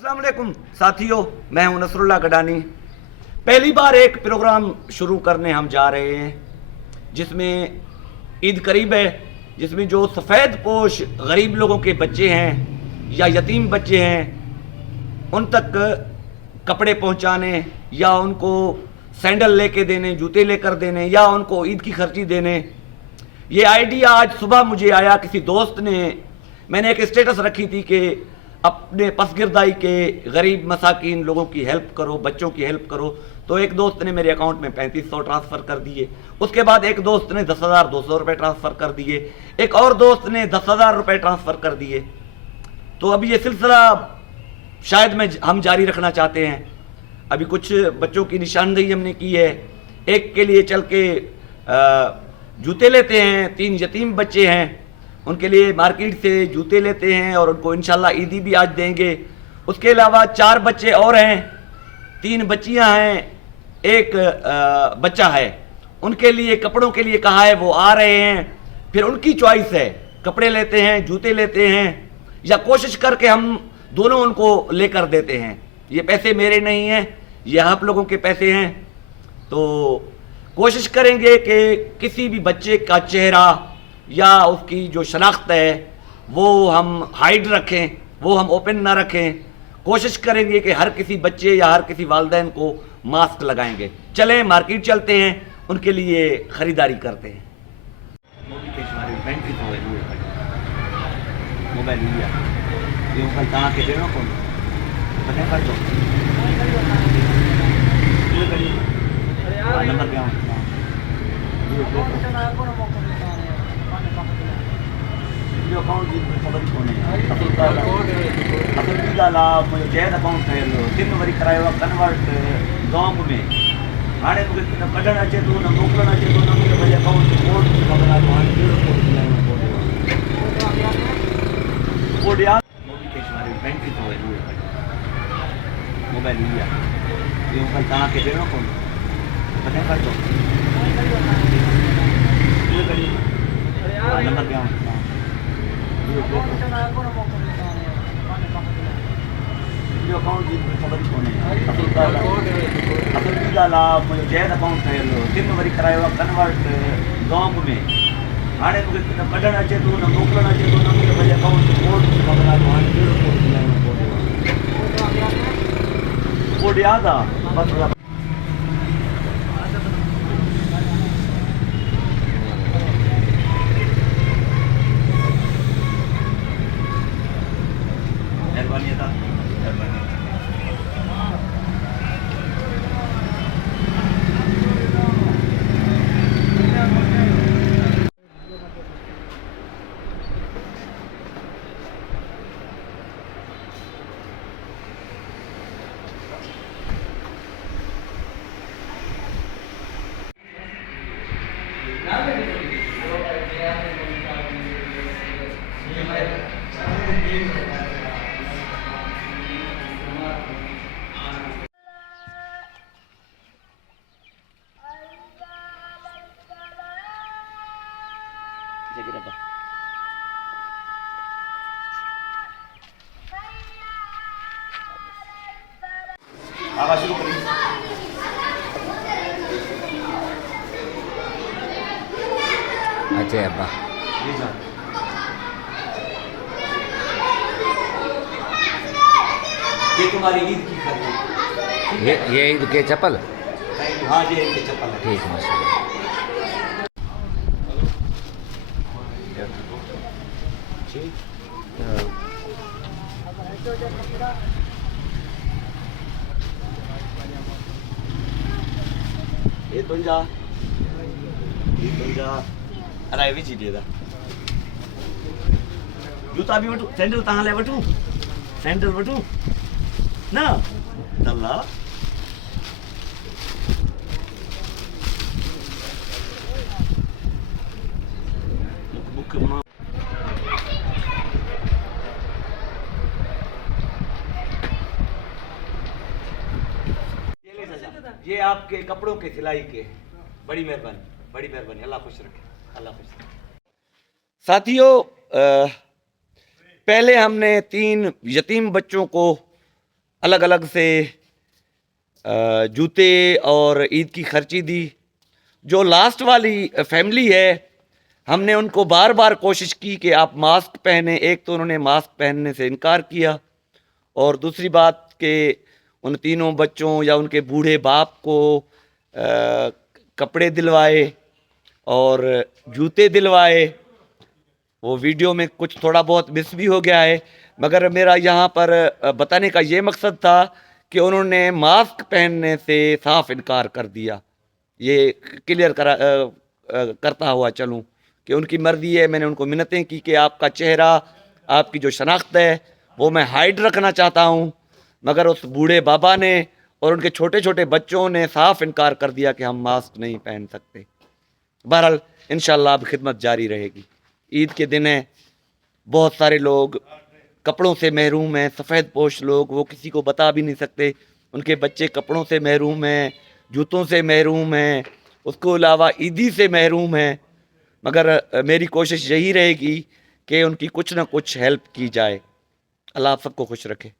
अस्सलाम वालेकुम साथियों, मैं हूं नसरुल्लाह गडानी। पहली बार एक प्रोग्राम शुरू करने हम जा रहे हैं जिसमें ईद करीब है, जिसमें जो सफ़ेद पोश गरीब लोगों के बच्चे हैं या यतीम बच्चे हैं उन तक कपड़े पहुंचाने या उनको सैंडल लेके देने, जूते लेकर देने या उनको ईद की खर्ची देने। ये आइडिया आज सुबह मुझे आया किसी दोस्त ने। मैंने एक स्टेटस रखी थी कि अपने पसगिरदाई के गरीब मसाकिन लोगों की हेल्प करो, बच्चों की हेल्प करो। तो एक दोस्त ने मेरे अकाउंट में 3500 ट्रांसफ़र कर दिए। उसके बाद एक दोस्त ने 10,200 रुपये ट्रांसफ़र कर दिए। एक और दोस्त ने 10,000 रुपये ट्रांसफ़र कर दिए। तो अभी ये सिलसिला शायद हम जारी रखना चाहते हैं। अभी कुछ बच्चों की निशानदेही हमने की है। एक के लिए चल के जूते लेते हैं, 3 यतीम बच्चे हैं, उनके लिए मार्केट से जूते लेते हैं और उनको इंशाल्लाह ईदी भी आज देंगे। उसके अलावा 4 बच्चे और हैं, 3 बच्चियां हैं, एक बच्चा है। उनके लिए कपड़ों के लिए कहा है, वो आ रहे हैं। फिर उनकी चॉइस है, कपड़े लेते हैं, जूते लेते हैं या कोशिश करके हम दोनों उनको लेकर देते हैं। ये पैसे मेरे नहीं हैं, ये आप लोगों के पैसे हैं। तो कोशिश करेंगे कि किसी भी बच्चे का चेहरा या उसकी जो शनाख्त है वो हम हाइड रखें, वो हम ओपन ना रखें। कोशिश करेंगे कि हर किसी बच्चे या हर किसी वालिदैन को मास्क लगाएंगे। चलें मार्केट चलते हैं, उनके लिए ख़रीदारी करते हैं। जैद अकाउंट ठहियलु 3 वरी करायो आहे कन्वर्ट ज़ोंग में। हाणे मूंखे न कढणु अचे थो, न मोकिलणु अचे थो, न मूंखे भई अकाउंट कोड ख़बर आहे। हाणे कहिड़ो कोड ॾियां कोड यादि मोबाइल ई आहे इहो कल तव्हांखे ॾियणो पवंदो। कॾहिं कढंदो नंबर ॾियां अकाउंट जी ख़बर ई कोन्हे। असल ॿी ॻाल्हि आहे, मुंहिंजो जैद अकाउंट ठहियलु 3 वरी करायो आहे कन्वर्ट ज़ोंग में। हाणे मूंखे न कढणु अचे थो, न मोकिलणु अचे थो, न मूंखे भई अकाउंट कोड ख़बर आहे। हाणे कहिड़ो कोड ॾियां कोड यादि आहे बसि। मेहरबानी था, मेहरबानी। आवाज शुरू करिए। अच्छा अब्बा जी सर। ये तुम्हारी ईद की खरीद। ये ईद के चप्पल। हाँ जी, ईद के चप्पल है। ठीक है माशाल्लाह। ये तुंहिंजा अरे विझी ॾे। जूता बि वठूं, सैंडल तव्हां लाइ वठूं, सैंडल वठूं न अल्लाह। ये आपके कपड़ों के सिलाई के। बड़ी मेहरबानी, बड़ी मेहरबानी। अल्लाह खुश रखे, अल्लाह खुश रखे। साथियों, पहले हमने 3 यतीम बच्चों को अलग अलग से जूते और ईद की खर्ची दी। जो लास्ट वाली फैमिली है, हमने उनको बार बार कोशिश की कि आप मास्क पहने। एक तो उन्होंने मास्क पहनने से इनकार किया, और दूसरी बात कि उन तीनों बच्चों या उनके बूढ़े बाप को कपड़े दिलवाए और जूते दिलवाए। वो वीडियो में कुछ थोड़ा बहुत मिस भी हो गया है, मगर मेरा यहाँ पर बताने का ये मकसद था कि उन्होंने मास्क पहनने से साफ इनकार कर दिया। ये क्लियर करता हुआ चलूँ कि उनकी मर्ज़ी है। मैंने उनको मिन्नतें की कि आपका चेहरा, आपकी जो शनाख्त है वो मैं हाइड रखना चाहता हूँ, मगर उस बूढ़े बाबा ने और उनके छोटे छोटे बच्चों ने साफ इनकार कर दिया कि हम मास्क नहीं पहन सकते। बहरहाल इंशाअल्लाह अब खिदमत जारी रहेगी। ईद के दिन है, बहुत सारे लोग कपड़ों से महरूम हैं। सफ़ेद पोश लोग, वो किसी को बता भी नहीं सकते। उनके बच्चे कपड़ों से महरूम हैं, जूतों से महरूम हैं, उसके अलावा ईदी से महरूम हैं। मगर मेरी कोशिश यही रहेगी कि उनकी कुछ ना कुछ हेल्प की जाए। अल्लाह आप सबको खुश रखे।